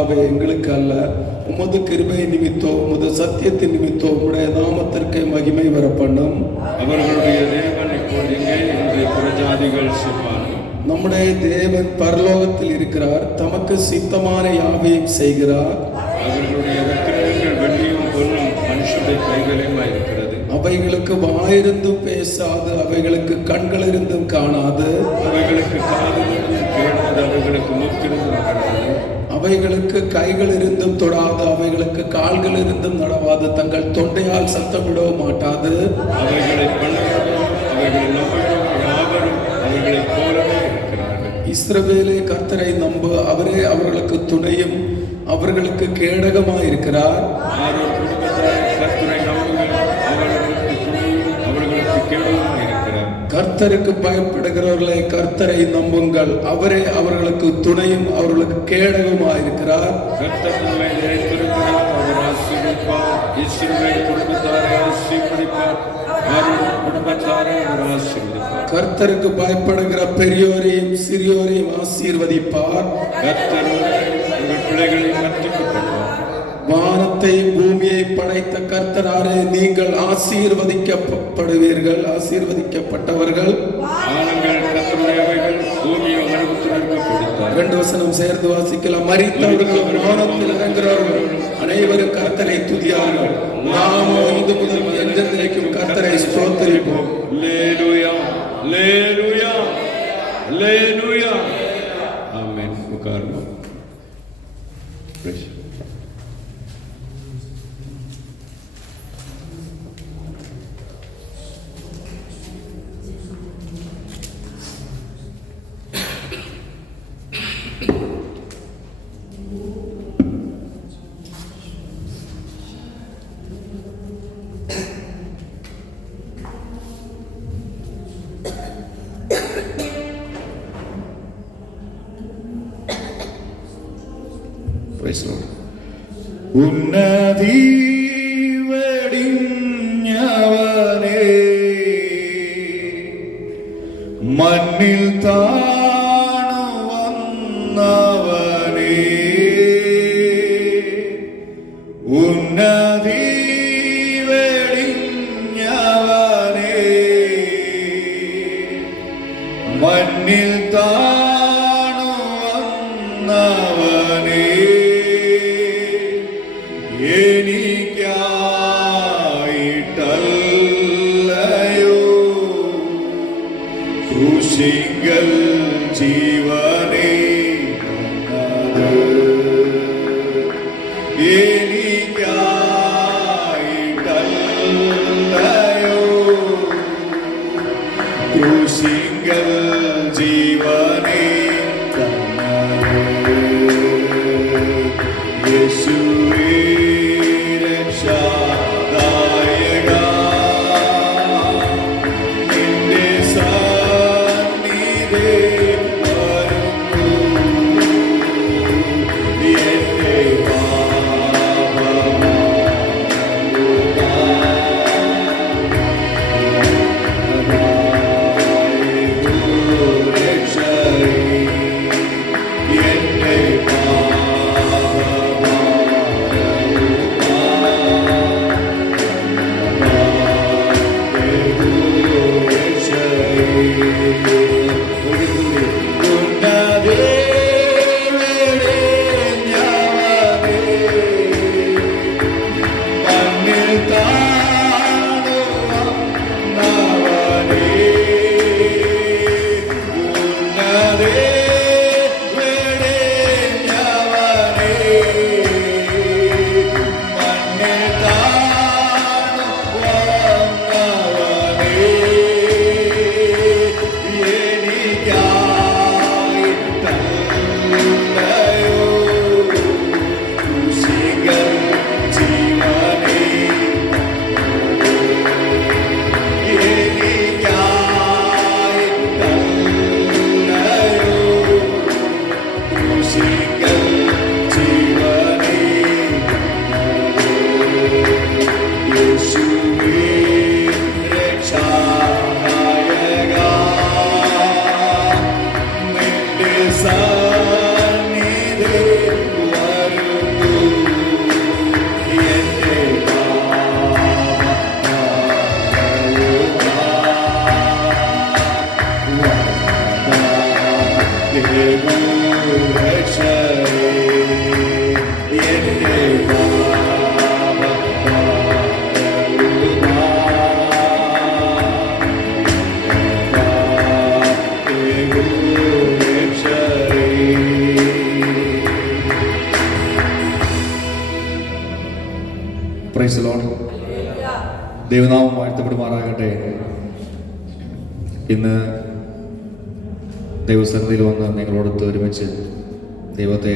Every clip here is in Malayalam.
பிதாவே, எங்களுக்கு அல்ல, உமது கிருபை நிமித்தோ உமது சத்தியத்தின் நிமித்தோ உம்முடைய நாமத்திற்கு மகிமை வர பண்ணும். அவர்களுடைய தேவன் இப்போது எங்கே என்று புறஜாதிகள் சொல்வார்கள். நம்முடைய தேவன் பரலோகத்தில் இருக்கிறார், தமக்கு சித்தமான யாவையும் செய்கிறார். அவர்களுடைய விக்கிரகங்கள் வெள்ளியும் பொன்னும் மனுஷனுடைய கைகளிலும் இருக்கிறது. அவைகளுக்கு வாயிருந்தும் பேசாது, அவைகளுக்கு கண்கள் இருந்தும் காணாது, அவைகளுக்கு காதுகளிலும் கேளாது, அவைகளுக்கு மூக்கிருந்தும் நகராது, அவைகளுக்கு கைகள் இருந்தும் தொடாது, அவைகளுக்கு கால்கள் இருந்தும் நடவாது, தங்கள் தொண்டையால் சத்தமிடவும் மாட்டாது. அவைகளை பண்ணுகிறவரும் அவைகளை நம்புகிறவரும் யாவரும் அவைகளைப் போலவே இருக்கிறார்கள். இஸ்ரவேலே, கர்த்தரை நம்பு, அவரே அவர்களுக்கு துணையும் அவர்களுக்கு கேடகமாயிருக்கிறார். ஆரோன் குடும்பத்தார் கர்த்தரை நம்புங்கள், அவர்களுக்கு துணையும் அவர்களுக்கு கேடகமாயிருக்கிறார். கர்த்தருக்கு பயப்படுகிறவர்களே, கர்த்தரை நம்புங்கள், அவரே அவர்களுக்கு துணையும் அவர்களுக்கு கேடகமாயிருக்கிறார். கர்த்தர் நம்மை நினைத்திருக்கிறார், அவர் ஆசீர்வதிப்பார். இஸ்ரவேல் குடும்பத்தாரை ஆசீர்வதிப்பார், ஆரோன் குடும்பத்தாரை அவர் ஆசீர்வதிப்பார். கர்த்தருக்கு பயப்படுகிற பெரியோரையும் சிறியோரையும் ஆசீர்வதிப்பார். கர்த்தர் உங்கள் பிள்ளைகளை கற்றுக்கொள்வார். வானத்தையும் பூமியை படைத்த கர்த்தராரே, நீங்கள் ஆசீர்வதிக்கப்படுவீர்கள், ஆசீர்வதிக்கப்பட்டவர்கள். வானங்கள் கர்த்தருடையவைகள், பூமியும் மனுபுத்திரருக்கு கொடுத்தார். 2 வசனம் சேர்ந்து வாசிக்கலாம். மரித்தவர்களும் வானத்தில் இறங்குகிறவர்களும் அனைவரும் கர்த்தரை துதியார்கள். நாமோ இது முதல் என்றென்றைக்கும் கர்த்தரை ஸ்தோத்திரிப்போம். அல்லேலூயா, அல்லேலூயா, அல்லேலூயா. ஆமென். உட்காருங்க. ഉന്നതി വെടിഞ്ഞവനേ, മണ്ണിൽ താണു വന്നവനേ, ഉന്നതി വെടിഞ്ഞവനേ, മണ്ണിൽ താണു വന്നവനേ, എനിക്കായിട്ടല്ലയോ ക്രൂശിങ്കൽ ജീവനെ തന്നത്, എനിക്കായിട്ടല്ലയോ ക്രൂശിങ്കൽ ജീവനെ തന്നത്. യേശുവേ രക്ഷ പ്രൈസ് ദി ലോർഡ്. ദൈവനാമം വാഴ്ത്തപ്പെടുമാറാകട്ടെ. ഇന്ന് ദൈവസന്നിധിയിൽ വന്ന് നിങ്ങളോടൊത്ത് ഒരുമിച്ച് ദൈവത്തെ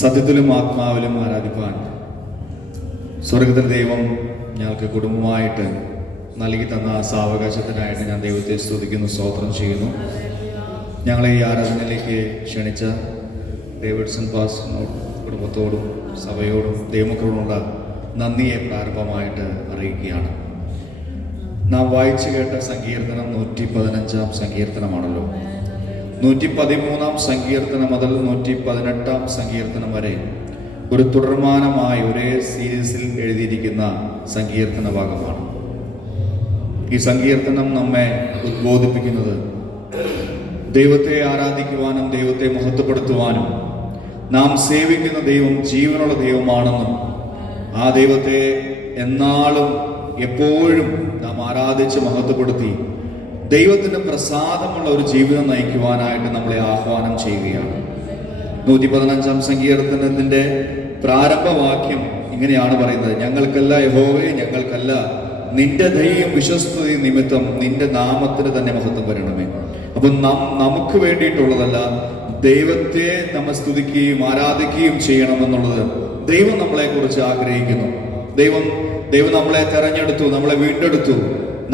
സത്യത്തിലും ആത്മാവിലും ആരാധിപ്പാൻ സ്വർഗത്തിലെ ദൈവം ഞങ്ങൾക്ക് കുടുംബമായിട്ട് നൽകി തന്ന സാവകാശത്തിനായിട്ട് ഞാൻ ദൈവത്തെ സ്തുതിക്കുന്നു, സ്തോത്രം ചെയ്യുന്നു. ഞങ്ങളെ ഈ ആരാധനയിലേക്ക് ക്ഷണിച്ച ഡേവിഡ്സൺ പാസ്റ്ററിനോടും കുടുംബത്തോടും സഭയോടും ദൈവമക്കളോടുമുള്ള നന്ദിയെ പ്രാരംഭമായിട്ട് അറിയിക്കുകയാണ്. നാം വായിച്ചു കേട്ട സങ്കീർത്തനം 115 സങ്കീർത്തനമാണല്ലോ. 113 സങ്കീർത്തനം മുതൽ 118 സങ്കീർത്തനം വരെ ഒരു തുടർമാനമായി ഒരേ സീരീസിൽ എഴുതിയിരിക്കുന്ന സങ്കീർത്തന ഭാഗമാണ്. ഈ സങ്കീർത്തനം നമ്മെ ഉദ്ബോധിപ്പിക്കുന്നത് ദൈവത്തെ ആരാധിക്കുവാനും ദൈവത്തെ മഹത്വപ്പെടുത്തുവാനും നാം സേവിക്കുന്ന ദൈവം ജീവനുള്ള ദൈവമാണെന്നും ആ ദൈവത്തെ എന്നാളും എപ്പോഴും നാം ആരാധിച്ച് മഹത്വപ്പെടുത്തി ദൈവത്തിൻ്റെ പ്രസാദമുള്ള ഒരു ജീവിതം നയിക്കുവാനായിട്ട് നമ്മളെ ആഹ്വാനം ചെയ്യുകയാണ്. 115 സങ്കീർത്തനത്തിൻ്റെ പ്രാരംഭവാക്യം ഇങ്ങനെയാണ് പറയുന്നത്: ഞങ്ങൾക്കല്ല യഹോവേ, ഞങ്ങൾക്കല്ല, നിന്റെ ദയയും വിശ്വസ്തതയും നിമിത്തം നിന്റെ നാമത്തിന് തന്നെ മഹത്വം വരണമേ. അപ്പം നമുക്ക് വേണ്ടിയിട്ടുള്ളതല്ല, ദൈവത്തെ നമ്മൾ സ്തുതിക്കുകയും ആരാധിക്കുകയും ചെയ്യണമെന്നുള്ളത് ദൈവം നമ്മളെ കുറിച്ച് ആഗ്രഹിക്കുന്നു. ദൈവം നമ്മളെ തെരഞ്ഞെടുത്തു, നമ്മളെ വീണ്ടെടുത്തു.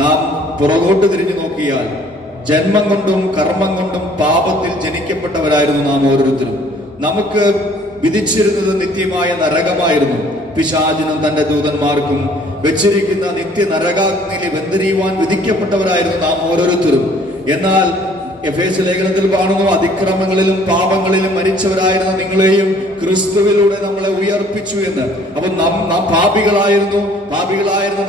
നാം പുറകോട്ട് തിരിഞ്ഞു നോക്കിയാൽ ജന്മം കൊണ്ടും കർമ്മം കൊണ്ടും പാപത്തിൽ ജനിക്കപ്പെട്ടവരായിരുന്നു നാം ഓരോരുത്തരും. നമുക്ക് വിധിച്ചിരുന്നത് നിത്യമായ നരകമായിരുന്നു. പിശാചിനും തന്റെ ദൂതന്മാർക്കും വെച്ചിരിക്കുന്ന നിത്യ നരകാഗ്നിയിൽ വെന്തിരിയുവാൻ വിധിക്കപ്പെട്ടവരായിരുന്നു നാം ഓരോരുത്തരും. എന്നാൽ എഫേസ്യ ലേഖനത്തിൽ കാണുന്നു, അതിക്രമങ്ങളിലും പാപങ്ങളിലും മരിച്ചവരായിരുന്ന നിങ്ങളെയും ക്രിസ്തുവിലൂടെ നമ്മളെ ഉയർപ്പിച്ചു എന്ന്. അപ്പൊ നാം പാപികളായിരുന്നു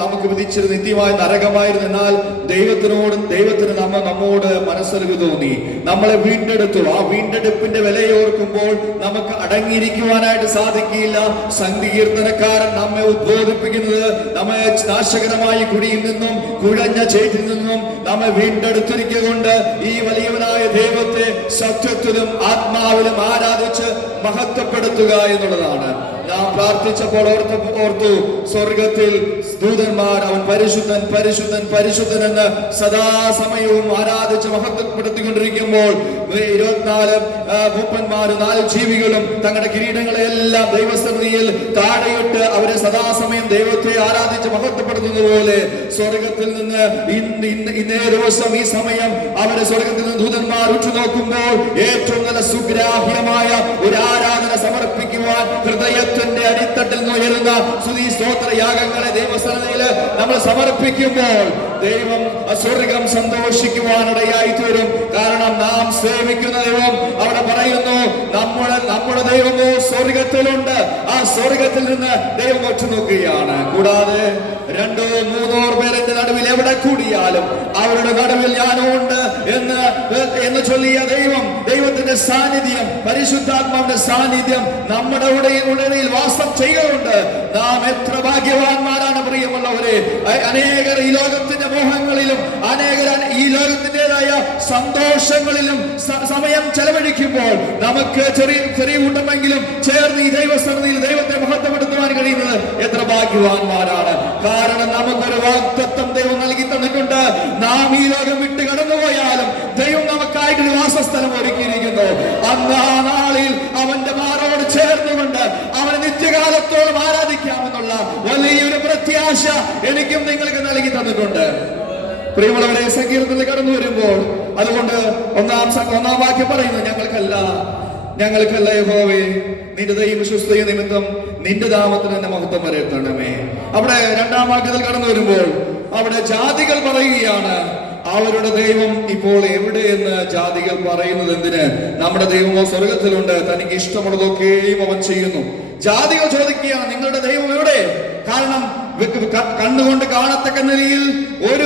നമുക്ക് വിധിച്ചൊരു നിത്യമായ നരകമായിരുന്നു. എന്നാൽ ദൈവത്തിന് നമ്മോട് മനസ്സലിവ് തോന്നി, നമ്മളെ വീണ്ടെടുത്തു. ആ വീണ്ടെടുപ്പിന്റെ വിലയോർക്കുമ്പോൾ നമുക്ക് അടങ്ങിയിരിക്കുവാനായിട്ട് സാധിക്കില്ല. സങ്കീർത്തനക്കാരൻ നമ്മെ ഉദ്ബോധിപ്പിക്കുന്നത് നമ്മെ നാശകരമായ കുഴിയിൽ നിന്നും കുഴഞ്ഞ ചേറ്റിൽ നിന്നും നമ്മെ വീണ്ടെടുത്തിരിക്കൊണ്ട് ഈ വലിയവനായ ദൈവത്തെ സത്യത്തിലും ആത്മാവിലും ആരാധിച്ച് മഹത്വപ്പെടുത്തുക എന്നുള്ളതാണ്. നാം പ്രാർത്ഥിച്ചപ്പോൾ ഓർത്തു, സ്വർഗത്തിൽ ദൂതന്മാർ അവൻ പരിശുദ്ധൻ പരിശുദ്ധൻ പരിശുദ്ധൻ എന്ന് സദാസമയവും ആരാധിച്ച് മഹത്വപ്പെടുത്തിക്കൊണ്ടിരിക്കുമ്പോൾ 24 മൂപ്പന്മാരും 4 ജീവികളും തങ്ങളുടെ കിരീടങ്ങളെ എല്ലാം ദൈവസന്നിധിയിൽ താഴെയിട്ട് അവരെ സദാസമയം ദൈവത്തെ ആരാധിച്ച് മഹത്വപ്പെടുത്തുന്നത് പോലെ സ്വർഗത്തിൽ നിന്ന് ഇന്നേ ദിവസം ഈ സമയം അവരെ സ്വർഗത്തിൽ നിന്ന് ദൂതന്മാർ ഉറ്റുനോക്കുമ്പോൾ ഏറ്റവും നല്ല സുഗ്രാഹ്യമായ ഒരു ആരാധന സമർപ്പിക്കുവാൻ ഹൃദയത്തിന്റെ അടിത്തട്ടിൽ നിന്ന് ഉയരുന്ന സ്തുതി സ്തോത്ര യാഗങ്ങളെ ദൈവസന്നിധിയിൽ നമ്മൾ സമർപ്പിക്കുമ്പോൾ ദൈവം സ്വർഗം സന്തോഷിക്കുവാനിടയായി തീരും. കാരണം നാം സേവിക്കുന്ന ദൈവം അവിടെ പറയുന്നു, നമ്മുടെ ദൈവമോ സ്വർഗത്തിലുണ്ട്. ആ സ്വർഗത്തിൽ നിന്ന് ദൈവം ഒറ്റുനോക്കുകയാണ്. കൂടാതെ 2-3 പേർ എന്റെ നടുവിൽ എവിടെ കൂടിയാലും അവരുടെ നടുവിൽ ഞാനും ഉണ്ട് എന്ന് ചൊല്ലിയ ദൈവത്തിന്റെ സാന്നിധ്യം, പരിശുദ്ധാത്മാവിന്റെ സാന്നിധ്യം നമ്മുടെ ഉടയിൽ വാസം ചെയ്യുന്നുണ്ട്. നാം എത്ര ഭാഗ്യവാന്മാരാണ് പ്രിയമുള്ളവരെ. അനേകർ ഈ ലോകത്തിന്റെ മോഹങ്ങളിലും അനേകർ ഈ ലോകത്തിൻ്റെതായ സന്തോഷങ്ങളിലും സമയം ചെലവഴിക്കുമ്പോൾ നമുക്ക് ചെറിയ കൂട്ടമെങ്കിലും ചേർന്ന് ഈ ദൈവസന്നിധിയിൽ ദൈവത്തെ മഹത്വപ്പെടുത്തുവാൻ കഴിയുന്നത് എത്ര ഭാഗ്യവാന്മാരാണ്. കാരണം നമുക്കൊരു വാഗ്ദത്തം ദൈവം നൽകി തന്നിട്ടുണ്ട്. നാം ഈ ലോകം വിട്ട് കടന്നുപോയാലും ദൈവം നമുക്കായിട്ടൊരു വാസസ്ഥലം ഒരുക്കിയിരിക്കുന്നു. അന്ന് ആ നാളിൽ അവന്റെ മാറോട് ചേർന്നുകൊണ്ട് അവനെ നിത്യകാലത്തോളം ആരാധിക്കാമെന്നുള്ള വലിയൊരു പ്രത്യാശ എനിക്കും നിങ്ങൾക്ക് നൽകി തന്നിട്ടുണ്ട്. പ്രിയമുള്ളവരെ, സങ്കീർത്തനത്തിൽ കടന്നു വരുമ്പോൾ അതുകൊണ്ട് ഒന്നാം വാക്യം പറയുന്നത്, ഞങ്ങൾക്കല്ല യഹോവേ, നിന്റെ ദൈവ വിശ്വസ്തയ നിമിത്തം നിന്റെ നാമത്തിന് തന്നെ മഹത്വം വരുത്തണമേ. അവിടെ 2-ാം വാക്യത്തിൽ കടന്നു വരുമ്പോൾ അവിടെ ജാതികൾ പറയുകയാണ്, അവരുടെ ദൈവം ഇപ്പോൾ എവിടെയെന്ന് ജാതികൾ പറയുന്നത് എന്തിന്? നമ്മുടെ ദൈവമോ സ്വർഗത്തിലുണ്ട്, തനിക്ക് ഇഷ്ടമുള്ളതൊക്കെയും അവൻ ചെയ്യുന്നു. ജാതികൾ ചോദിക്കുകയാണ്, നിങ്ങളുടെ ദൈവം എവിടെ? കാരണം കണ്ണുകൊണ്ട് കാണത്തക്ക നിലയിൽ ഒരു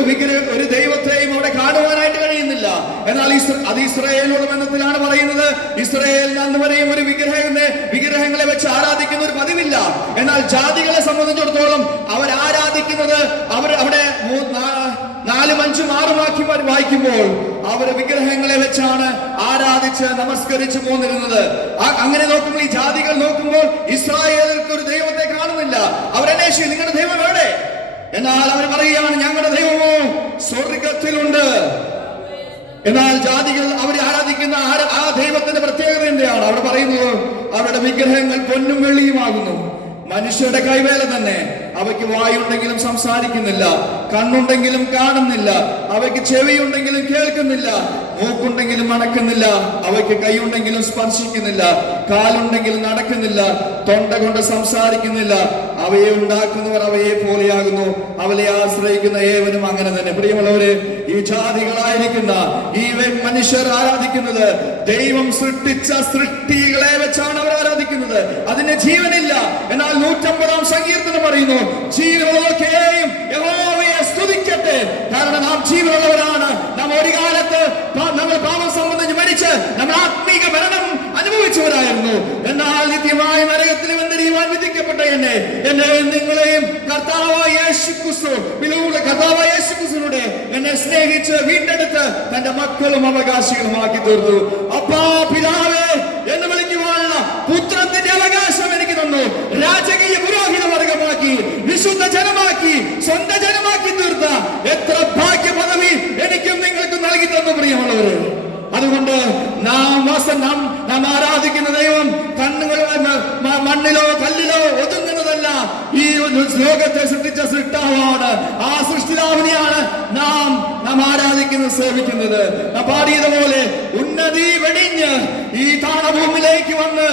ദൈവത്തെയും അവിടെ കാണുവാനായിട്ട് കഴിയുന്നില്ല. എന്നാൽ അത് ഇസ്രായേലിനോട് ബന്ധത്തിലാണ് പറയുന്നത്. ഇസ്രായേലിന് അന്ന് വരെയും ഒരു വിഗ്രഹങ്ങളെ വെച്ച് ആരാധിക്കുന്ന ഒരു പതിവില്ല. എന്നാൽ ജാതികളെ സംബന്ധിച്ചിടത്തോളം അവർ ആരാധിക്കുന്നത് അവിടെ 4-5-6 വാക്യം വായിക്കുമ്പോൾ അവര് വിഗ്രഹങ്ങളെ വെച്ചാണ് ആരാധിച്ച് നമസ്കരിച്ചു പോന്നിരുന്നത്. അങ്ങനെ നോക്കുമ്പോൾ ഈ ജാതികൾ നോക്കുമ്പോൾ ഇസ്രായേലിലേക്ക് ഒരു ദൈവത്തെ കാണുന്നില്ല. അവരന്വേഷിക്കുന്നു, എന്നാൽ അവർ പറയുകയാണ് ഞങ്ങളുടെ ദൈവമോ സ്വർഗത്തിലുണ്ട്. എന്നാൽ ജാതികൾ അവരെ ആരാധിക്കുന്ന ആ ദൈവത്തിന്റെ പ്രത്യേകത എന്താണ്? അവിടെ പറയുന്നത് അവരുടെ വിഗ്രഹങ്ങൾ പൊന്നും വെള്ളിയുമാകുന്നു. മനുഷ്യരുടെ കൈവേല തന്നെ. അവയ്ക്ക് വായുണ്ടെങ്കിലും സംസാരിക്കുന്നില്ല, കണ്ണുണ്ടെങ്കിലും കാണുന്നില്ല, അവയ്ക്ക് ചെവിയുണ്ടെങ്കിലും കേൾക്കുന്നില്ല, മൂക്കുണ്ടെങ്കിലും മണക്കുന്നില്ല, അവയ്ക്ക് കൈയുണ്ടെങ്കിലും സ്പർശിക്കുന്നില്ല, കാലുണ്ടെങ്കിലും നടക്കുന്നില്ല, തൊണ്ട കൊണ്ട് സംസാരിക്കുന്നില്ല. അവയെ ഉണ്ടാക്കുന്നവർ അവയെ പോലെയാകുന്നു, അവരെ ആശ്രയിക്കുന്ന ഏവനും അങ്ങനെ തന്നെ. പ്രിയമുള്ളവരെ, ഈ ജാതികളായിരിക്കുന്ന ഈ മനുഷ്യർ ആരാധിക്കുന്നത് ദൈവം സൃഷ്ടിച്ച സൃഷ്ടികളെ വെച്ചാണ് അവർ ആരാധിക്കുന്നത്. അതിന് ജീവനില്ല. എന്നാൽ 150-ാം സങ്കീർത്തനം പറയുന്നു, ജീവനുള്ളതൊക്കെയും യഹോവയെ സ്തുതിക്കട്ടെ, കാരണം നാം ജീവനുള്ളവരാണ്. നാം ഒരു കാലത്ത് നമ്മൾ പാപം സംബന്ധിച്ച് മരിച്ച് നമ്മൾ ആത്മീക മരണം അനുഭവിച്ചവരായിരുന്നു. എന്നാൽ നിത്യമായ നരകത്തിൽ വെന്തരിയുവാൻ വിധിക്കപ്പെട്ട എന്നെയും നിങ്ങളെയും കർത്താവായ യേശുക്രിസ്തുവിലൂടെ എന്നെ സ്നേഹിച്ച് വീണ്ടെടുത്ത് തന്റെ മക്കളും അവകാശികളുമാക്കി തീർത്തു. അപ്പാ പിതാവേ എന്ന് വിളിക്കുവാനുള്ള പുത്രത്തിന്റെ അവകാശം എനിക്ക് തന്നു. രാജകീയ പുരോഹിത വർഗമാക്കി, വിശുദ്ധ ജനമാക്കി, സ്വന്തം ജനമാക്കി തീർത്ത എത്ര ഭാഗ്യ പദവി എനിക്കും നിങ്ങൾക്കും നൽകി തന്നു പ്രിയമുള്ളവര്. അതുകൊണ്ട് നാം ആരാധിക്കുന്ന ദൈവം മണ്ണിലോ കല്ലിലോ ഒതുങ്ങുന്നതല്ല. ഈ ലോകത്തെ സൃഷ്ടിച്ച സൃഷ്ടാവാണ്. ആ സൃഷ്ടിതാവിനെയാണ് നാം ആരാധിക്കുന്നത്, സേവിക്കുന്നത്. നാം പാടിയതുപോലെ ഉന്നതി വെടിഞ്ഞ് ഈ താണഭൂമിയിലേക്ക് വന്ന്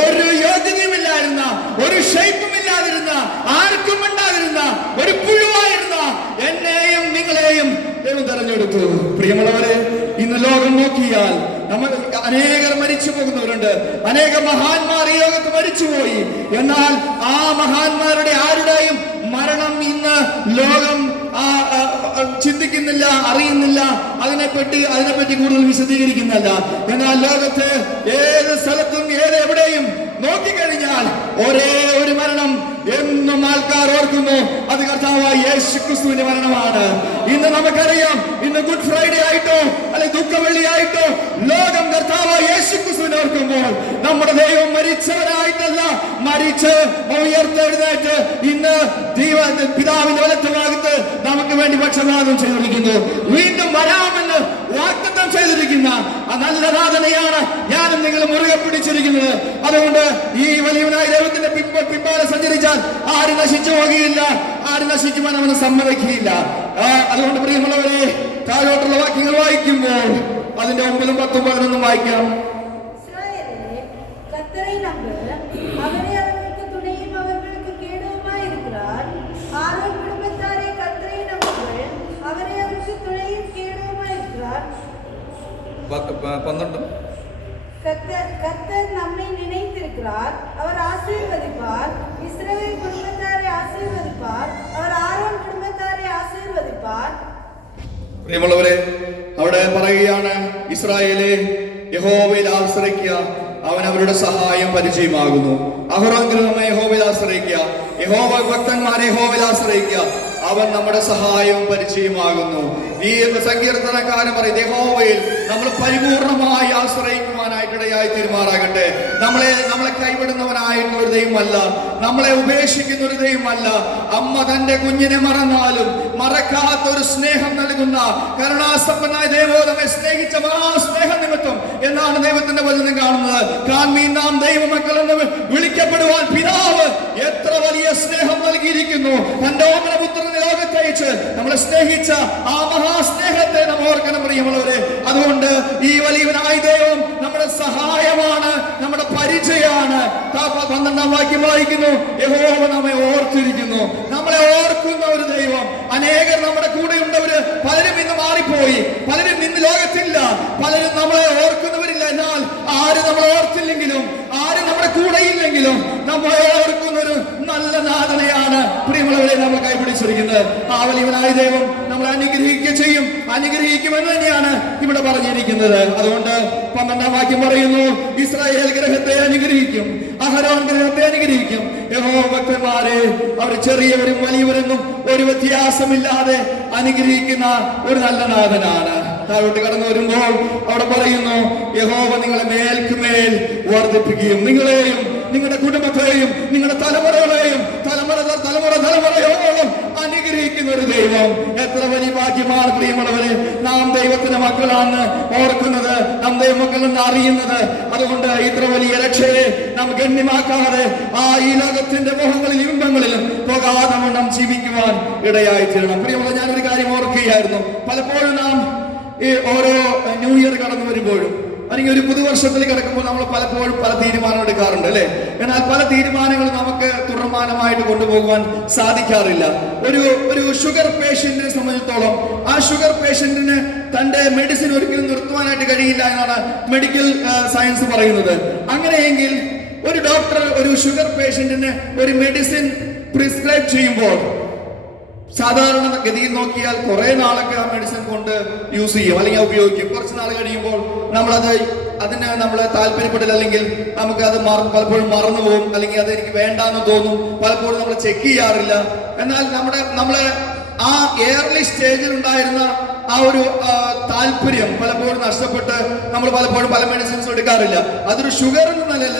ഒരു യോഗ്യതയുമില്ലായിരുന്ന, ഒരു ഷേപ്പും ഇല്ലാതിരുന്ന, ആർക്കും ഉണ്ടാതിരുന്ന ഒരു പുഴുവായിരുന്ന എന്നെയും നിങ്ങളെയും ദൈവം തെരഞ്ഞെടുത്തു. പ്രിയമുള്ളവരെ, ഇന്ന് ലോകം നോക്കിയാൽ നമ്മൾ അനേകർ മരിച്ചു പോകുന്നവരുണ്ട്. അനേക മഹാന്മാർ ഈ ലോകത്ത് മരിച്ചുപോയി. എന്നാൽ ആ മഹാന്മാരുടെ ആരുടെയും മരണം ഇന്ന് ലോകം ചിന്തിക്കുന്നില്ല, അറിയുന്നില്ല. അതിനെപ്പറ്റി കൂടുതൽ വിശദീകരിക്കുന്നില്ല. എന്നാൽ ലോകത്ത് ഏത് സ്ഥലത്തും എവിടെയും നോക്കിക്കഴിഞ്ഞാൽ ഒരേ ഒരു മരണം എന്നും ആൾക്കാർ ഓർക്കുന്നു. അത് കർത്താവായ യേശുക്രിസ്തുവിന്റെ മരണമാണ്. ഇന്ന് നമുക്കറിയാം, ഇന്ന് ഗുഡ് ഫ്രൈഡേ ആയിട്ടോ അല്ലെങ്കിൽ ദുഃഖവെള്ളി ആയിട്ടോ ലോകം കർത്താവായ യേശുക്രിസ്തുവിനെ ഓർക്കുമ്പോൾ നമ്മുടെ ദൈവം മരിച്ചവനായിട്ടല്ല, മരിച്ച് ഉയർത്തെഴുന്നേറ്റ് ഇന്ന് പിതാവിന്റെ വലത്തുഭാഗത്ത് നമുക്ക് വേണ്ടി പക്ഷപാതം ചെയ്തിരിക്കുന്നു. വീണ്ടും വരാമെന്ന് വാഗ്ദത്തം ചെയ്തിരിക്കുന്ന ആ നല്ല നാഥനെയാണ് ഞാനും നിങ്ങളും മുറുകെ പിടിച്ചിരിക്കുന്നത്. അതുകൊണ്ട് ഈ വലിയവനായ ദൈവത്തിന്റെ പിൻപാലെ സഞ്ചരിച്ചാൽ ആരും നശിച്ചു പോകുകയില്ല, ആരും നശിക്കുവാൻ അവന് സമ്മതിക്കുകയില്ല. അതുകൊണ്ട് പ്രിയമുള്ളവരെ, താഴോട്ടുള്ള വാക്യങ്ങൾ വായിക്കുമ്പോൾ അതിന്റെ 9, 10, 11 വായിക്കാം. கர்த்தர் நம்மை நினைத்திருக்கிறார், அவர் ஆசீர்வதிப்பார். இஸ்ரவேல் குடும்பத்தாரை ஆசீர்வதிப்பார், அவர் ஆரோன் குடும்பத்தாரை ஆசீர்വദിപ്പാர். പ്രിയമുള്ളവരെ, അവിടെ പറയുകയാണ്, ഇസ്രായേലേ യഹോവയിൽ ആശ്രയിക്കുക, അവൻ അവരുടെ സഹായം പരിചയമാകുന്നു. അഹരോൻ ഗൃഹമേ യഹോവയിൽ ആശ്രയിക്കുക, യഹോവ ഭക്തന്മാരെ യഹോവയിൽ ആശ്രയിക്കുക, അവൻ നമ്മുടെ സഹായം പരിചയമാകുന്നു. ഈ സങ്കീർത്തനക്കാരൻ പറയും, യഹോവയിൽ നമ്മൾ പരിപൂർണമായി ആശ്രയിക്കുവാനായിട്ടിടയായി തീരുമാറാകട്ടെ. നമ്മളെ കൈവിടുന്നവനായിട്ടുള്ള ഒരു ദൈവമല്ല, നമ്മളെ ഉപേക്ഷിക്കുന്ന ഒരു ദൈവമല്ല. അമ്മ തന്റെ കുഞ്ഞിനെ മറന്നാലും മറക്കാത്ത ഒരു സ്നേഹം നൽകുന്ന കരുണാസമ്പന്നായ ദൈവം നമ്മെ സ്നേഹിച്ച സ്നേഹ നിമിത്തം എന്നാണ് ദൈവത്തിന്റെ വചനം കാണുന്നത്. കാൺമീൻ നാം ദൈവമക്കൾ എന്ന് വിളിക്കപ്പെടുവാൻ പിതാവ് എത്ര വലിയ സ്നേഹം നൽകിയിരിക്കുന്നു. തന്റെ ഓമനപുത്രനെ ലോകത്തയച്ച് നമ്മളെ സ്നേഹിച്ച ആ മഹാസ്നേഹത്തെ നാം ഓർക്കണം പ്രിയമുള്ളവരെ. അതുകൊണ്ട് ഈ വലിയവനായ ദൈവം നമ്മുടെ സഹായമാണ്, നമ്മുടെ പരിചയമാണ്. 12-ാം വാക്യം വായിക്കുന്നു, യഹോവ നമ്മെ ഓർത്തിരിക്കുന്നു. നമ്മളെ ഓർക്കുന്ന ഒരു ദൈവം. അനേകർ നമ്മുടെ കൂടെ ഉണ്ടവര് പലരും ഇന്ന് മാറിപ്പോയി, പലരും ഇന്ന് ലോകത്തില്ല, പലരും നമ്മളെ ഓർക്കുന്നവരില്ല. എന്നാൽ ആരും നമ്മളെ ഓർത്തില്ലെങ്കിലും, ആരും നമ്മുടെ കൂടെ ഇല്ലെങ്കിലും നമ്മളെ ഓർക്കുന്ന ഒരു നല്ല നാഥനെയാണ് പ്രിയമുള്ളവരെ നമ്മൾ കൈപിടിച്ചിരിക്കുന്നത്. ആ വലിയവനായ ദൈവം നമ്മളെ അനുഗ്രഹിക്കുക ചെയ്യും, അനുഗ്രഹിക്കുമെന്ന് തന്നെയാണ് ഇവിടെ പറഞ്ഞിരിക്കുന്നത്. അതുകൊണ്ട് 12-ാം വാക്യം പറയുന്നു, ഇസ്രായേൽ ഗ്രഹത്തെ അനുഗ്രഹിക്കും, അഹരോൻ ഗ്രഹത്തെ അനുഗ്രഹിക്കും. യഹോവ ഭക്തന്മാരെ അവർ ചെറിയവരും വലിയവരെന്നും ഒരു വ്യത്യാസമില്ലാതെ അനുഗ്രഹിക്കുന്ന ഒരു നല്ല നാഥനാണ്. താഴോട്ട് കടന്നു വരുമ്പോൾ അവിടെ പറയുന്നു, യഹോവ നിങ്ങളെ മേൽക്കുമേൽ വർദ്ധിപ്പിക്കുകയും നിങ്ങളെയും നിങ്ങളുടെ കുടുംബത്തെയും നിങ്ങളുടെ തലമുറകളെയും തലമുറയോളം അനുഗ്രഹിക്കും ഭാഗ്യമാണ് പ്രിയമുള്ളവരെ. നാം ദൈവത്തിന്റെ മക്കളാണ് ഓർക്കുന്നത്, നാം ദൈവമക്കളെന്ന് അറിയുന്നത്. അതുകൊണ്ട് ഇത്ര വലിയ രക്ഷയെ നാം ഗണ്യമാക്കാതെ ഈ ലോകത്തിന്റെ മോഹങ്ങളിൽ ഇമ്പങ്ങളിലും പോകാതെ നാം ജീവിക്കുവാൻ ഇടയായി തീരണം. പ്രിയമുള്ള, ഞാനൊരു കാര്യം ഓർക്കുകയായിരുന്നു. പലപ്പോഴും നാം ഈ ഓരോ ന്യൂ ഇയർ കടന്നു വരുമ്പോഴും അല്ലെങ്കിൽ ഒരു പുതുവർഷത്തിൽ കിടക്കുമ്പോൾ നമ്മൾ പലപ്പോഴും പല തീരുമാനങ്ങൾ എടുക്കാറുണ്ട്, അല്ലെ? എന്നാൽ പല തീരുമാനങ്ങളും നമുക്ക് തുടർമാനമായിട്ട് കൊണ്ടുപോകുവാൻ സാധിക്കാറില്ല. ഒരു ഷുഗർ പേഷ്യന്റിനെ സംബന്ധിച്ചിടത്തോളം ആ ഷുഗർ പേഷ്യന്റിന് തന്റെ മെഡിസിൻ ഒരിക്കലും നിർത്തുവാനായിട്ട് കഴിയില്ല എന്നാണ് മെഡിക്കൽ സയൻസ് പറയുന്നത്. അങ്ങനെയെങ്കിൽ ഒരു ഡോക്ടർ ഒരു ഷുഗർ പേഷ്യന്റിന് ഒരു മെഡിസിൻ പ്രിസ്ക്രൈബ് ചെയ്യുമ്പോൾ സാധാരണ ഗതിയിൽ നോക്കിയാൽ കുറെ നാളൊക്കെ ആ മെഡിസിൻ കൊണ്ട് യൂസ് ചെയ്യും അല്ലെങ്കിൽ ഉപയോഗിക്കും. കുറച്ച് നാൾ കഴിയുമ്പോൾ അതിന് നമ്മൾ താല്പര്യപ്പെടില്ല, അല്ലെങ്കിൽ നമുക്ക് അത് പലപ്പോഴും മറന്നു പോകും, അല്ലെങ്കിൽ അത് എനിക്ക് വേണ്ടാന്ന് തോന്നും. പലപ്പോഴും നമ്മൾ ചെക്ക് ചെയ്യാറില്ല. എന്നാൽ നമ്മളെ ആ എയർലി സ്റ്റേജിൽ ഉണ്ടായിരുന്ന ആ ഒരു താല്പര്യം പലപ്പോഴും നഷ്ടപ്പെട്ട് നമ്മൾ പലപ്പോഴും പല മെഡിസിൻസ് എടുക്കാറില്ല. അതൊരു ഷുഗർ എന്നല്ല,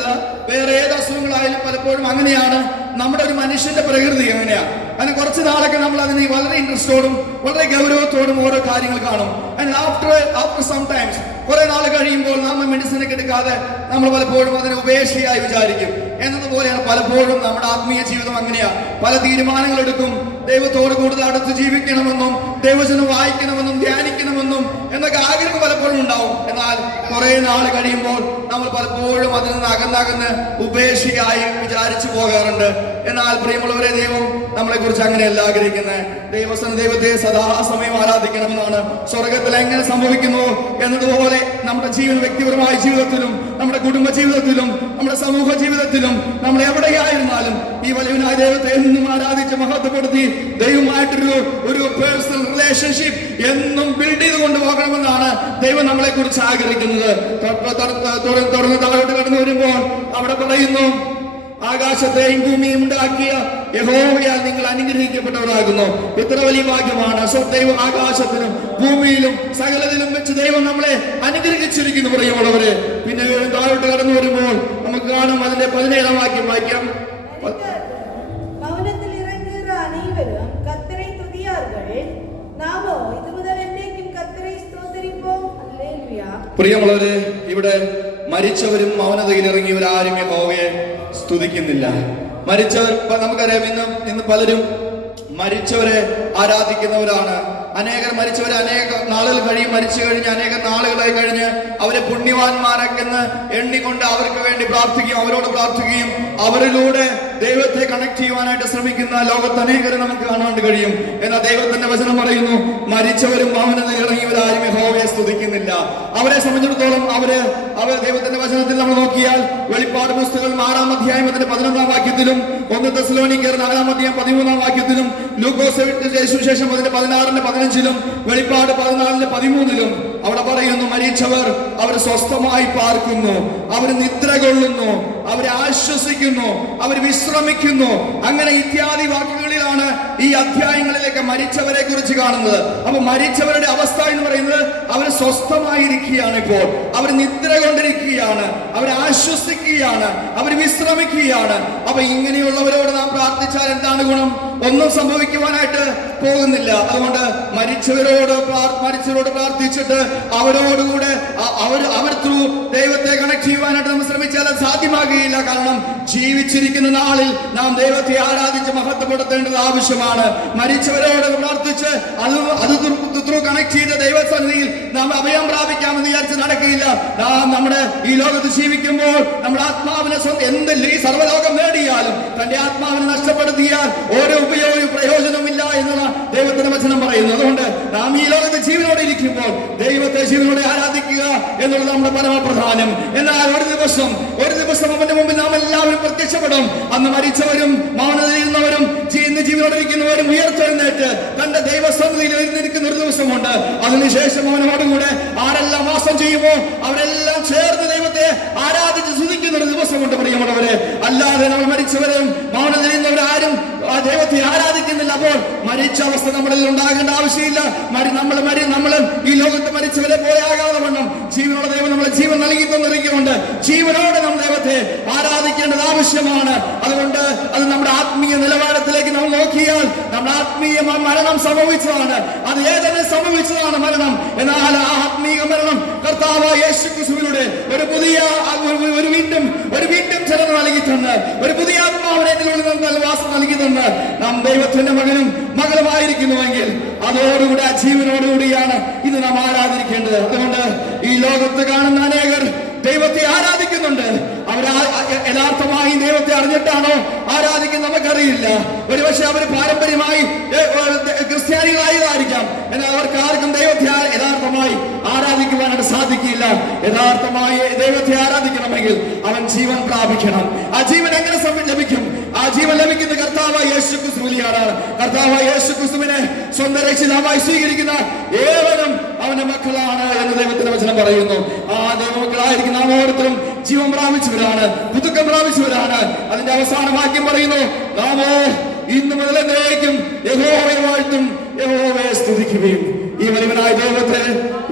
വേറെ ഏത് അസുഖങ്ങളായാലും പലപ്പോഴും അങ്ങനെയാണ്. നമ്മുടെ ഒരു മനുഷ്യന്റെ പ്രകൃതി അങ്ങനെയാണ്. അങ്ങനെ കുറച്ച് നാളൊക്കെ നമ്മൾ അതിന് വളരെ ഇൻട്രസ്റ്റോടും വളരെ ഗൗരവത്തോടും ഓരോ കാര്യങ്ങൾ കാണും. ആൻഡ് ആഫ്റ്റർ സം ടൈംസ് കുറെ നാൾ കഴിയുമ്പോൾ നമ്മൾ മെഡിസിനൊക്കെ എടുക്കാതെ നമ്മൾ പലപ്പോഴും അതിനെ ഉപേക്ഷയായി വിചാരിക്കും. എന്നതുപോലെയാണ് പലപ്പോഴും നമ്മുടെ ആത്മീയ ജീവിതം അങ്ങനെയാണ്. പല തീരുമാനങ്ങൾ എടുക്കും, ദൈവത്തോട് കൂടുതൽ അടുത്ത് ജീവിക്കണമെന്നും ദൈവവചനം വായിക്കണമെന്നും ധ്യാനിക്കണമെന്നും എന്നൊക്കെ ആഗ്രഹം പലപ്പോഴും ഉണ്ടാവും. എന്നാൽ കുറെ നാൾ കഴിയുമ്പോൾ നമ്മൾ പലപ്പോഴും അതിൽ നിന്ന് അകന്നകന്ന് ഉപേക്ഷയായി വിചാരിച്ചു പോകാറുണ്ട്. എന്നാൽ പ്രിയമുള്ളവരെ, ദൈവം നമ്മളെ കുറിച്ച് അങ്ങനെയല്ല ആഗ്രഹിക്കുന്നത്. ദൈവത്തെ സദാസമയം ആരാധിക്കണമെന്നാണ്. സ്വർഗത്തിൽ എങ്ങനെ സംഭവിക്കുന്നു എന്നതുപോലെ നമ്മുടെ വ്യക്തിപരമായ ജീവിതത്തിലും നമ്മുടെ കുടുംബ ജീവിതത്തിലും നമ്മുടെ സമൂഹ ജീവിതത്തിലും നമ്മൾ എവിടെയായിരുന്നാലും ഈ വലിയവനായ ദൈവത്തെ എന്നും ആരാധിച്ച് മഹത്വപ്പെടുത്തി ദൈവമായിട്ടൊരു പേഴ്സണൽ റിലേഷൻഷിപ്പ് എന്നും ബിൽഡ് ചെയ്ത് കൊണ്ടുപോകണമെന്നാണ് ദൈവം നമ്മളെ കുറിച്ച് ആഗ്രഹിക്കുന്നത്. തുടർന്ന് താഴോട്ട് കടന്നു വരുമ്പോൾ അവിടെ പറയുന്നു, ആകാശത്തെയും ഭൂമിയും ഉണ്ടാക്കിയ യഹോവയാൽ നിങ്ങൾ അനുഗ്രഹിക്കപ്പെട്ടവരാകുന്നു. ഇത്ര വലിയ ഭാഗ്യമാണ്. ദൈവം ആകാശത്തിലും ഭൂമിയിലും സകലത്തിലും വെച്ച് ദൈവം നമ്മളെ അനുഗ്രഹിച്ചിരിക്കുന്നു പ്രിയമുള്ളവരെ. പിന്നെ താഴോട്ട് കടന്നു വരുമ്പോൾ നമുക്ക് കാണും, അതിന്റെ 17-ാം വാക്യം വായിക്കാം. மௌனத்தில் இறங்குகிற அனைவரும் கர்த்தரை துதியார்கள். நாமோ இது முதல் എന്നേക്കും കർത്തരെ സ്തുതിப்போம். ഹല്ലേലൂയ. പ്രിയമുള്ളവരെ, ഇവിടെ മരിച്ചവരും മൗനതയിൽ ഇറങ്ങിയവരാരും യഹോവയെ സ്തുതിക്കുന്നില്ല. മരിച്ചവർ നമുക്കറിയാം, ഇന്ന് പലരും മരിച്ചവരെ ആരാധിക്കുന്നവരാണ്. അനേകർ മരിച്ചവരെ അനേക നാളുകൾ മരിച്ചു കഴിഞ്ഞ് അനേക നാളുകളായി കഴിഞ്ഞ് അവരെ പുണ്യവാന്മാരൊക്കെ എണ്ണിക്കൊണ്ട് അവർക്ക് വേണ്ടി പ്രാർത്ഥിക്കുകയും അവരോട് പ്രാർത്ഥിക്കുകയും അവരിലൂടെ ദൈവത്തെ കണക്ട് ചെയ്യുവാനായിട്ട് ശ്രമിക്കുന്ന ലോകത്ത് അനേകരെ നമുക്ക് കാണാൻ കഴിയും. എന്നാൽ ദൈവത്തിന്റെ വചനം പറയുന്നു, മരിച്ചവരും മൗനതയിൽ ഇറങ്ങിയവരാരും യഹോവയെ സ്തുതിക്കുന്നില്ല. അവരെ സംബന്ധിച്ചിടത്തോളം അവർ ദൈവത്തിന്റെ വചനത്തിൽ നമ്മൾ നോക്കിയാൽ വെളിപ്പാട് പുസ്തകം 6-ാം അധ്യായം 11-ാം വാക്യത്തിലും 1 തെസ്സലോനിക്കർ 4-ാം അധ്യായം 13-ാം വാക്യത്തിലും ലൂക്കോസ് സുവിശേഷം 16-15-ലും വെളിപ്പാട് 14-13-ലും അവിടെ പറയുന്നു, മരിച്ചവർ അവർ സ്വസ്ഥമായി പാർക്കുന്നു, അവർ നിദ്ര കൊള്ളുന്നു, അവർ ആശ്വസിക്കുന്നു, അവർ വിശ്രമിക്കുന്നു. അങ്ങനെ ഇത്യാദി വാക്കുകളിലാണ് ഈ അധ്യായങ്ങളിലേക്ക് മരിച്ചവരെ കുറിച്ച് കാണുന്നത്. അപ്പൊ മരിച്ചവരുടെ അവസ്ഥ എന്ന് പറയുന്നത് അവർ സ്വസ്ഥമായിരിക്കുകയാണ്, ഇപ്പോൾ അവർ നിദ്ര കൊണ്ടിരിക്കുകയാണ്, അവർ ആശ്വസിക്കുകയാണ്, അവർ വിശ്രമിക്കുകയാണ്. അപ്പൊ ഇങ്ങനെയുള്ളവരോട് നാം പ്രാർത്ഥിച്ചാൽ എന്താണ് ഗുണം? ഒന്നും സംഭവിക്കുവാനായിട്ട് പോകുന്നില്ല. അതുകൊണ്ട് മരിച്ചവരോട് പ്രാർത്ഥിച്ചിട്ട് അവരോടുകൂടെ അവർ ത്രൂ ദൈവത്തെ കണക്ട് ചെയ്യുവാനായിട്ട് നമ്മൾ ശ്രമിച്ചാൽ അത് സാധ്യമാകുകയില്ല. കാരണം ജീവിച്ചിരിക്കുന്ന നാളിൽ നാം ദൈവത്തെ ആരാധിച്ച് മഹത്വപ്പെടുത്തേണ്ടത് ആവശ്യമാണ്. മരിച്ചവരോട് പ്രാർത്ഥിച്ച് അത് ത്രൂ കണക്ട് ചെയ്ത ദൈവസന്നിധിയിൽ നാം അഭയം പ്രാപിക്കാമെന്ന് വിചാരിച്ച് നടക്കുകയില്ല. നാം നമ്മുടെ ഈ ലോകത്ത് ജീവിക്കുമ്പോൾ നമ്മുടെ ആത്മാവിനെ ഈ സർവ്വലോകം നേടിയാലും തന്റെ ആത്മാവിനെ നഷ്ടപ്പെടുത്തിയാൽ ഓരോ പ്രയോജനമില്ല എന്നാണ് ദൈവത്തിന്റെ വചനം പറയുന്നത്. അതുകൊണ്ട് നാം ഈ ലോകത്ത് ജീവനോടെ ഇരിക്കുമ്പോൾ ദൈവത്തെ ജീവനോടെ ആരാധിക്കുക എന്നുള്ളത് നമ്മുടെ പരമപ്രധാനം. എന്നാൽ ഒരു ദിവസം അവന്റെ മുമ്പിൽ നാം എല്ലാവരും പ്രത്യക്ഷപ്പെടും. അന്ന് മരിച്ചവരും മൗനതയിരുന്നവരും ജീവനോടെ ഇരിക്കുന്നവരും ഉയർത്തെഴുന്നേറ്റ് തന്റെ ദൈവസന്നിധിയിൽ എഴുന്നേൽക്കുന്ന ഒരു ദിവസമുണ്ട്. അതിനുശേഷം അവനോടുകൂടെ ആരെല്ലാം വാസം ചെയ്യുമോ അവരെല്ലാം ചേർന്ന് ദൈവത്തെ ആരാധിച്ച് സ്തുതിക്കുന്ന ഒരു ദിവസമുണ്ട് പ്രിയമുള്ളവരെ. അല്ലാതെ നമ്മൾ മരിച്ചവരും മൗനതയിരുന്നവരാരും ദൈവത്തെ ആരാധിക്കുന്നില്ല. അപ്പോൾ മരിച്ച അവസ്ഥ നമ്മളിൽ ഉണ്ടാകേണ്ട ആവശ്യമില്ല. നമ്മൾ ഈ ലോകത്ത് മരിച്ചവരെ പോലെ ആകാതെ വണ്ണം ജീവനുള്ള ദൈവം നമ്മളെ ജീവൻ നൽകി തന്നിരിക്കുന്നുണ്ട്. ജീവനോടെ നമ്മൾ ദൈവത്തെ ആരാധിക്കേണ്ടത് ആവശ്യമാണ്. അതുകൊണ്ട് അത് നമ്മുടെ ആത്മീയ നിലവാരത്തിലേക്ക് നമ്മൾ നോക്കിയാൽ നമ്മുടെ ആത്മീയ മരണം സംഭവിച്ചതാണ്. അത് ഏതെങ്കിലും സംഭവിച്ചതാണ് മരണം. എന്നാൽ ആ ആത്മീയ മരണം കർത്താവായ യേശു ക്രിസ്തുവിലൂടെ ഒരു പുതിയ ഒരു വീണ്ടും ചലന നൽകി തന്ന്, ഒരു പുതിയ ആത്മാവിനെ വാസം നൽകി തന്ന് നാം ദൈവത്തിന്റെ മകനും മകളുമായിരിക്കുന്നുവെങ്കിൽ അതോടുകൂടി ആ ജീവനോടുകൂടിയാണ് ഇത് നാം ആരാധിക്കേണ്ടത്. അതുകൊണ്ട് ഈ ലോകത്ത് കാണുന്ന അനേകർ ദൈവത്തെ ആരാധിക്കുന്നുണ്ട്. അവർ യഥാർത്ഥമായി ദൈവത്തെ അറിഞ്ഞിട്ടാണോ ആരാധിക്കുന്നത് നമുക്കറിയില്ല. ഒരുപക്ഷെ അവർ പാരമ്പര്യമായി ക്രിസ്ത്യാനികളായതായിരിക്കാം. എന്നാൽ അവർക്ക് ആർക്കും ദൈവത്തെ യഥാർത്ഥമായി ആരാധിക്കുവാനായിട്ട് സാധിക്കില്ല. യഥാർത്ഥമായി ദൈവത്തെ ആരാധിക്കണമെങ്കിൽ അവൻ ജീവൻ പ്രാപിക്കണം. ആ ജീവൻ എങ്ങനെ ലഭിക്കും? ആ ജീവൻ ലഭിക്കുന്ന കർത്താവായ യേശു ക്രിസ്തുവിലാണ്. കർത്താവായ യേശു ക്രിസ്തുവിനെ സ്വന്തം രക്ഷിതാവായി സ്വീകരിക്കുന്ന ഏവരും അവന്റെ മക്കളാണ് എന്ന് ദൈവത്തിന്റെ വചനം പറയുന്നു. ആ ദൈവമക്കളായിരിക്കും നാം ഓരോരുത്തരും ജീവൻ പ്രാപിച്ചവരാണ്, പുതുക്കം പ്രാപിച്ചവരാണ്. അതിന്റെ അവസാന വാക്യം പറയുന്നു, നാമോ ഇന്നു മുതൽ എന്നേക്കും യഹോവയെ വാഴ്ത്തും, യഹോവയെ സ്തുതിക്കുകയും. ഈ വലിയവനായ ദൈവത്തെ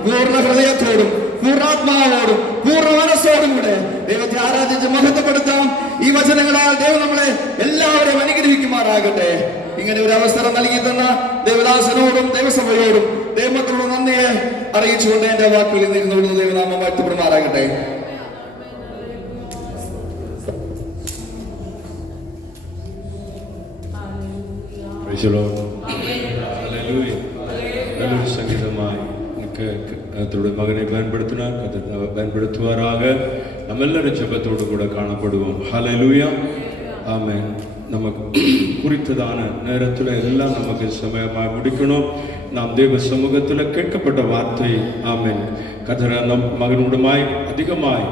പൂർണ്ണ ഹൃദയത്തോടും പൂർണ്ണാത്മാവോടും പൂർണ്ണ മനസ്സോടും കൂടെ ദൈവത്തെ ആരാധിച്ച് മഹത്വപ്പെടുത്താം. ഈ വചനങ്ങളാൽ ദൈവം നമ്മളെ എല്ലാവരെയും അനുഗ്രഹിക്കുമാറാകട്ടെ. ഇങ്ങനെ ഒരു അവസരം നൽകി തന്ന ദേവദാസനോടും ദൈവസഭയോടും ദൈവമക്കളോടും നന്ദിയെ അറിയിച്ചുകൊണ്ട് എന്റെ വാക്കുകളിൽ നിന്നുകൊണ്ട് ദൈവനാമം വാഴ്ത്തപ്പെടുമാറാകട്ടെ. നല്ലൊരു സംഗീതമായി കർത്തരുടെ മകനെ பயன்படுத்துவாராக. நம்மெல்லாரும் ஜெபத்தோடு கூட காணப்படுவோம். ஹல்லேலூயா, ஆமென். நமக்கு குறித்ததான நேரத்தில் எல்லாம் நமக்கு சமயமாக முடிக்கணும். நாம் தேவ சமூகத்தில் கேட்கப்பட்ட வார்த்தை ஆமென் கர்த்தர் நம் மகனுடமாய் அதிகமாய்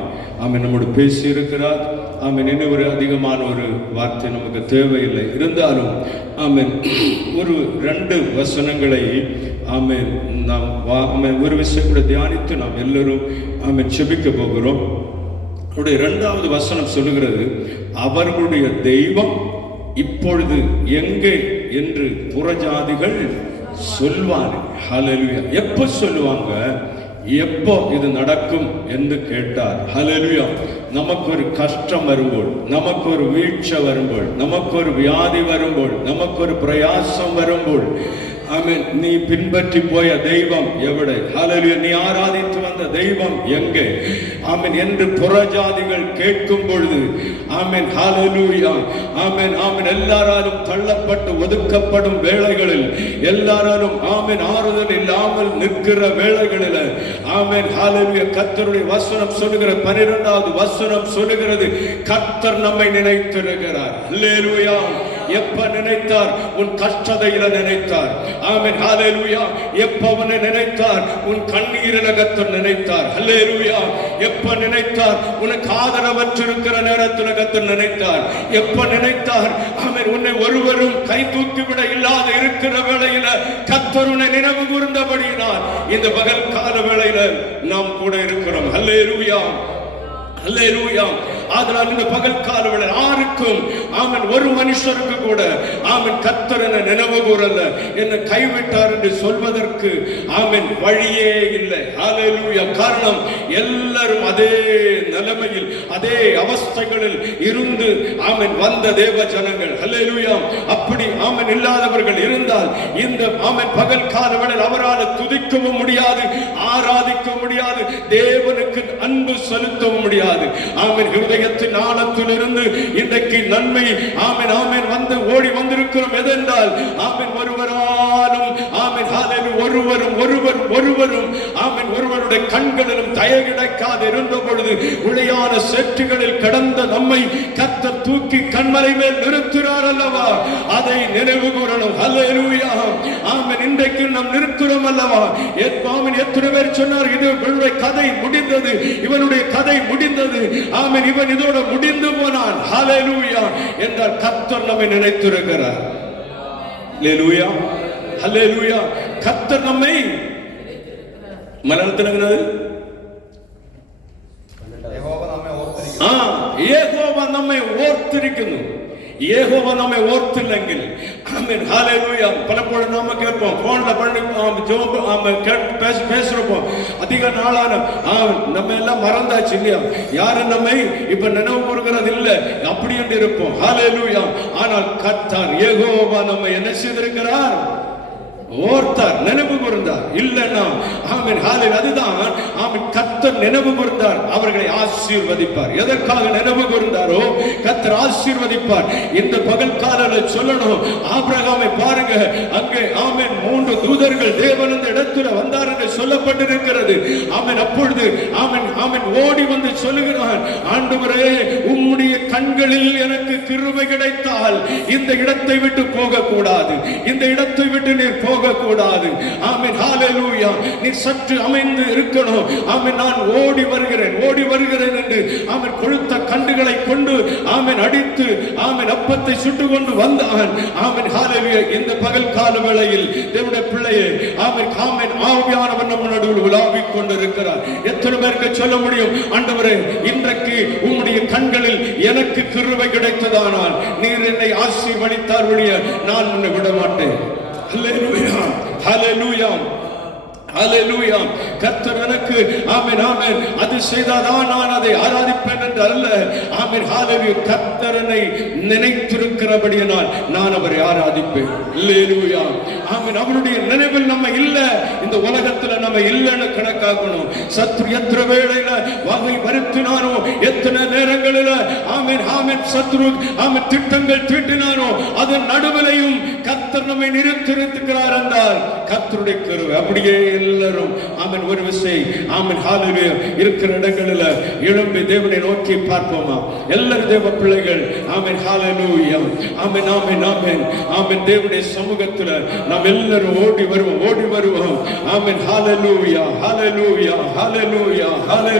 ஆமென் நம்மோடு பேசி இருக்கிறார். ஆமென். இன்னும் ஒரு அதிகமான ஒரு வார்த்தை நமக்கு தேவையில்லை. இருந்தாலும் ஆமென் ஒரு 2 வசனங்களை ஆமென் நாம் ஒரு விஷயம் கூட தியானித்து நாம் எல்லோரும் ஆமென் செபிக்க போகிறோம். அவருடைய 2வது வசனம் சொல்லுகிறது, அவர்களுடைய தெய்வம் இப்பொழுது எங்கே என்று புறஜாதிகள் சொல்வாங்க. ஹல்லேலூயா. எப்போ சொல்லுவாங்க? எப்போ இது நடக்கும் என்று கேட்டார். ஹல்லேலூயா. நமக்கு ஒரு கஷ்டம் வரும்போது, நமக்கு ஒரு வீழ்ச்சி வரும்போது, நமக்கு ஒரு வியாதி வரும்போது, நமக்கு ஒரு பிரயாசம் வரும்போது ஆமென் நீ பின்பற்றி போய தெய்வம் எവിടെ? ஹல்லேலூயா. நீ ஆராதித்து வந்த தெய்வம் எங்கே? ஆமென் என்று புறஜாதிகள் கேட்கும் பொழுது ஆமென் ஹல்லேலூயா ஆமென் ஆமென் எல்லாராலும் தள்ளப்பட்டு ஒதுக்கப்படும் வேளைகளில், எல்லாராலும் ஆமென் ஆறுதல் இல்லாமல் நிற்கிற வேளைகளில் ஆமென் ஹல்லேலூயா கர்த்தருடைய வசனம் சொல்லுகிற 12வது வசனம் சொல்லுகிறது, கர்த்தர் நம்மை நினைத்திருக்கிறார். ஹல்லேலூயா. எப்ப நினைத்தார்? உன் கஷ்டத்தையில நினைத்தார். ஆமென் ஹல்லேலூயா. எப்ப அவனை நினைத்தார்? உன் கண்ணீரில கர்த்தர் நினைத்தார். ஹல்லேலூயா. எப்ப நினைத்தார்? உனக்கு ஆதரவற்றிருக்கிற நேரத்தில் கர்த்தர் நினைத்தார். எப்ப நினைத்தார்? ஆமென் உன்னை ஒருவரும் கை தூக்கிவிட இல்லாத இருக்கிற வேளையில கர்த்தர் உன்னை நினைவு கூர்ந்தபடியினால் இந்த பகல் கால வேளையில நாம் கூட இருக்கிறோம். ஹல்லேலூயா ஹல்லேலூயா. அதனால் இந்த பகல் கால வேளை யாருக்கும் ஆமென் ஒரு மனுஷருக்கு கூட ஆமென் கர்த்தர் என்ன நினைவு கூறல, என்ன கைவிட்டார் என்று சொல்வதற்கு ஆமென் வழியே இல்லை. ஹல்லேலூயா. காரணம் எல்லாரும் அதே நிலைமையில் அதே அவஸ்தைகளில் இருந்து ஆமென் வந்த தேவ ஜனங்கள். ஹல்லேலூயா. அப்படி ஆமென் இல்லாதவர்கள் இருந்தால் இந்த ஆமென் பகல் கால வேளையில் அவரால் துதிக்கவும் முடியாது, ஆராதிக்க முடியாது, தேவனுக்கு அன்பு செலுத்தவும் முடியாது. ஆமென் ஹிருதயத்தின் ஆழத்திலிருந்து இன்றைக்கு நன்மை ஆமென் ஆமென் வந்து ஓடி வந்திருக்கிறோம். எதென்றால் ஆமென் ஒருவராலும் ஆமென் ஹல்லேலூயா ஒருவரும் ஆமென் ஒருவருடைய கண்களிலும் தயை கிடைக்காது இருந்த பொழுது உளையான சேற்றுகளில் கடந்த நம்மை கர்த்தர் தூக்கி கண்மலை மேல் நிறுத்துகிறார் அல்லவா? அதை நினைவு கூறணும். ஹல்லேலூயா. ஆமென் இன்றைக்கு நாம் நிறுத்துறோம் அல்லவா? ஆமென் எத்தனை பேர் சொன்னார், இது இவனுடைய கதை முடிந்தது, இவனுடைய கதை முடிந்தது, ஆமென் இவன் இதோட முடிந்து போனான். ஹல்லேலூயா என்றால் கர்த்தர் நம்மை நினைத்திருக்கிறார். ஹல்லேலூயா ஹல்லேலூயா. கர்த்தர் நம்மை மரணத்தினது യഹോവ നമ്മെ ഓർത്തിരിക്കുന്നു. യഹോവ നമ്മെ ഓർത്തില്ലെങ്കിൽ ആമേൻ ഹല്ലേലൂയ. പലപ്പോഴും നമ്മ കേൾப்போம் ഫോണിൽ பண்ணி பேசுறப்போ அதிக நாளான நம்ம எல்லாம் மறந்தாச்சு இல்லையா, யாரும் நம்மை இப்ப நினைவு கூறுகிறது இல்லை அப்படி என்று இருப்போம். ஹல்லேலூயா. ஆனால் கர்த்தர் யெகோவா நம்மை என்ன செய்திருக்கிறார்? ஓர்த்தார், நினைவு கூர்ந்தார். இல்லைன்னா ஆமென் ஹல்லேலூயா. அதுதான் ஆமென், கர்த்தர் நினைவு கூர்ந்தார், அவர்களை ஆசீர்வதிப்பார். எதற்காக நினைவு கூர்ந்தாரோ கர்த்தர் ஆசீர்வதிப்பார். இந்த பகல் காலையில சொல்லணும், ஆபிரகாமை பாருங்க, அங்கே ஆமென் 3 தூதர்கள் தேவன் அந்த இடத்துல வந்தார் என்று சொல்லப்பட்டிருக்கிறது. ஆமென். அப்பொழுது ஆமென் ஆமென் ஓடி வந்து சொல்லுகிறான், ஆண்டவரே உம்முடைய கண்களில் எனக்கு கிருபை கிடைத்தால் இந்த இடத்தை விட்டு போக கூடாது, இந்த இடத்தை விட்டு நீர் போக கூடாது. ஆமென் ஹல்லேலூயா. நீ சற்று அமைந்து இருக்கணும். ஆமென். நான் ஓடி வருகிறேன் என்று ஆமென் கொழுத்த கண்டுகளை கொண்டு ஆமென் அடித்து ஆமென் அப்பத்தை சுட்டு கொண்டு வந்தான். ஆமென் ஹல்லேலூயா. இந்த பகல் கால வேளையில் தேவனுடைய பிள்ளையே ஆமென் ஆமென் ஆவியானவர் நம்ம நடுவில் உலாவிக் கொண்டிருக்கிறார். எத்தனை பேருக்கு சொல்ல முடியும், ஆண்டவரே இன்றைக்கு உம்முடைய கண்களில் எனக்கு கிருபை கிடைத்ததானால் நீர் என்னை ஆசீர்வதித்தார் ஒழிய நான் உன்னை விட மாட்டேன். ஹல்லேலூயா ஹல்லேலூயா ஹல்லேலூயா. கர்த்தர் எனக்கு ஆமென் ஆமென் அது செய்தாதான் நான் அதை ஆராதிப்பேன் என்று அல்ல. ஆமென் ஹல்லேலூயா. கர்த்தரனை நினைத்திருக்கிறபடியால் நான் அவரை ஆராதிப்பேன். ஹல்லேலூயா. ஆமென். அவருடைய நினைவில் நம்ம இல்ல, இந்த உலகத்துல நம்ம இல்லைன்னு கணக்காக்கணும். சத்ரு எத்தனை வேளையில வகை வருத்தினானோ, எத்தனை நேரங்களில் ஆமென் ஆமென் சத்ரு ஆமென் திட்டங்கள் தீட்டினானோ, அதன் நடுவிலையும் கர்த்தர் நம்மை நிறுத்திருக்கிறார் என்றால் கர்த்தருடைய கிருபை. அப்படியே எல்லாரும் ஆமென் ஒரு விசை ஆமென் ஹல்லேலூயா இருக்கிற இடங்களில் எழும்பி தேவனை நோக்கி பார்ப்போமா? எல்லாரும் தேவ பிள்ளைகள் ஆமென் ஹல்லேலூயா ஆமென் ஆமென் ஆமென் ஆமென் தேவனுடைய சமூகத்தில் நாம் எல்லாரும் ஓடி வருவோம் ஆமென் ஹல்லேலூயா ஹல்லேலூயா ஹல்லேலூயா ஹல்லேலூயா.